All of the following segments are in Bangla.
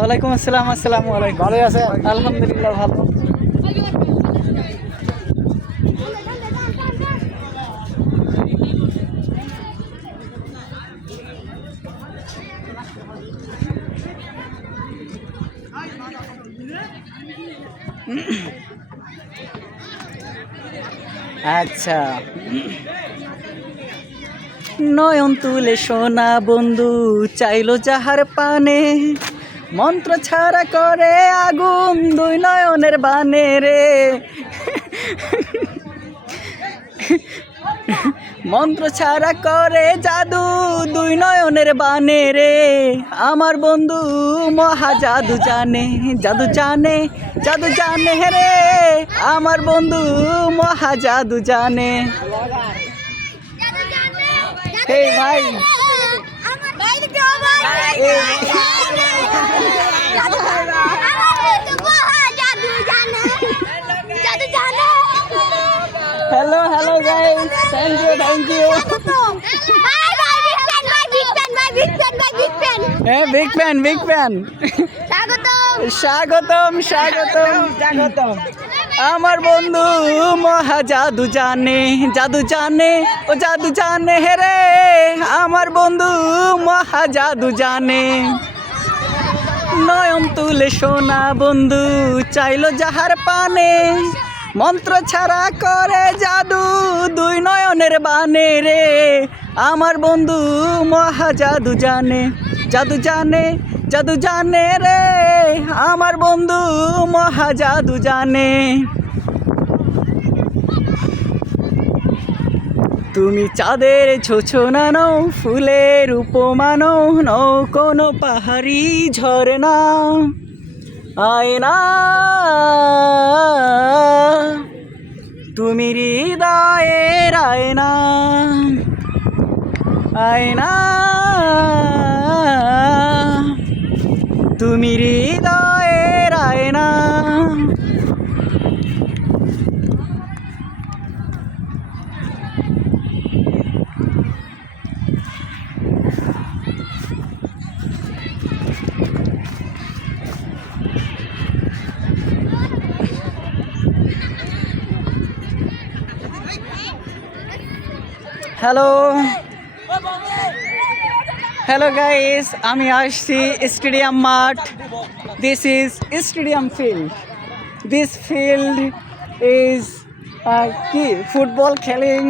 ওয়ালাইকুম আসসালাম। আসসালামু আলাইকুম। ভালো আছেন? আলহামদুলিল্লাহ ভালো। আচ্ছা, নয়ন তুলে সোনা বন্ধু চাইলো যাহার পানে, মন্ত্র ছাড়া করে আগুন দুই নয়নের বানে রে। মন্ত্র ছাড়া করে জাদু দুই নয়নের বানে রে। আমার বন্ধু মহা জাদু জানে, জাদু জানে, জাদু জানে রে। আমার বন্ধু মহা জাদু জানে। এই ভাই, hello hello guys, thank you thank you. হ্যাঁ, বিগ ফ্যান বিগ ফ্যান। স্বাগতম স্বাগতম স্বাগতম। আমার বন্ধু মহা জাদু জানে, জাদু জানে, ও জাদু জানে রে। আমার বন্ধু মহা জাদু জানে। নয়ন তুলে সোনা বন্ধু চাইলো যাহার পানে, মন্ত্র ছাড়া করে জাদু দুই নয়নের বানে রে। আমার বন্ধু মহা জাদু জানে, জাদু জানে, জাদু জানে রে। আমার বন্ধু মহা জাদু জানে। তুমি চাঁদের ছোছনা নও, ফুলের উপমা নও, নও কোনো পাহাড়ি ঝরনা। আয়না তুমি হৃদয়ের আয়না, আয়না তুমি হৃদয়ের আয়না। হ্যালো হ্যালো গাইস, আমি আসছি স্টেডিয়াম মাঠ। This is stadium field. This field is কি ফুটবল খেলিং।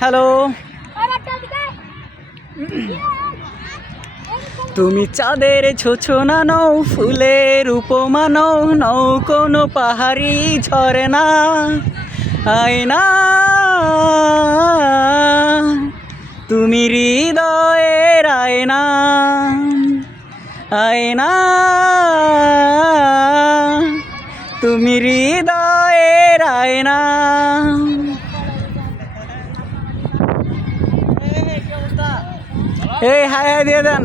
হ্যালো, তুমি চাঁদের ছোছনা নও, ফুলের উপমা নও, নও কোনো পাহাড়ি ঝরনা। আয়না তুমি হৃদয়ের আয়না, আয়না তুমি হৃদয়ের আয়না। এই হাই হাই দিয়ে দেন।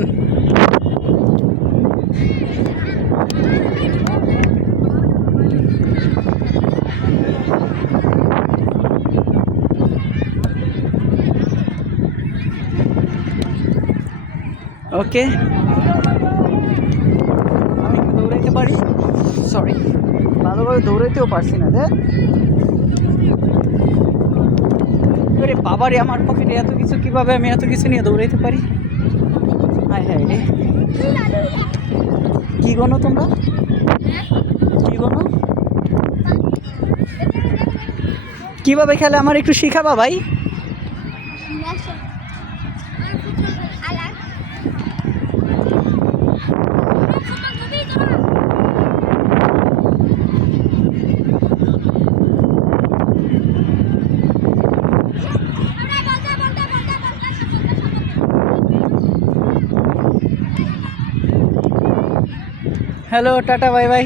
ওকে, আমি দৌড়াইতে পারি, সরি ভালোভাবে দৌড়াইতেও পারছি না। আরে বাবারে, আমার পকেটে এত কিছু, কিভাবে আমি এত কিছু নিয়ে দৌড়াইতে পারি? হাই হাই রে, কি গনো তোমরা, কি গনো, কিভাবে খেলে আমার একটু শিখাবা ভাই? Hello, tata, bye bye.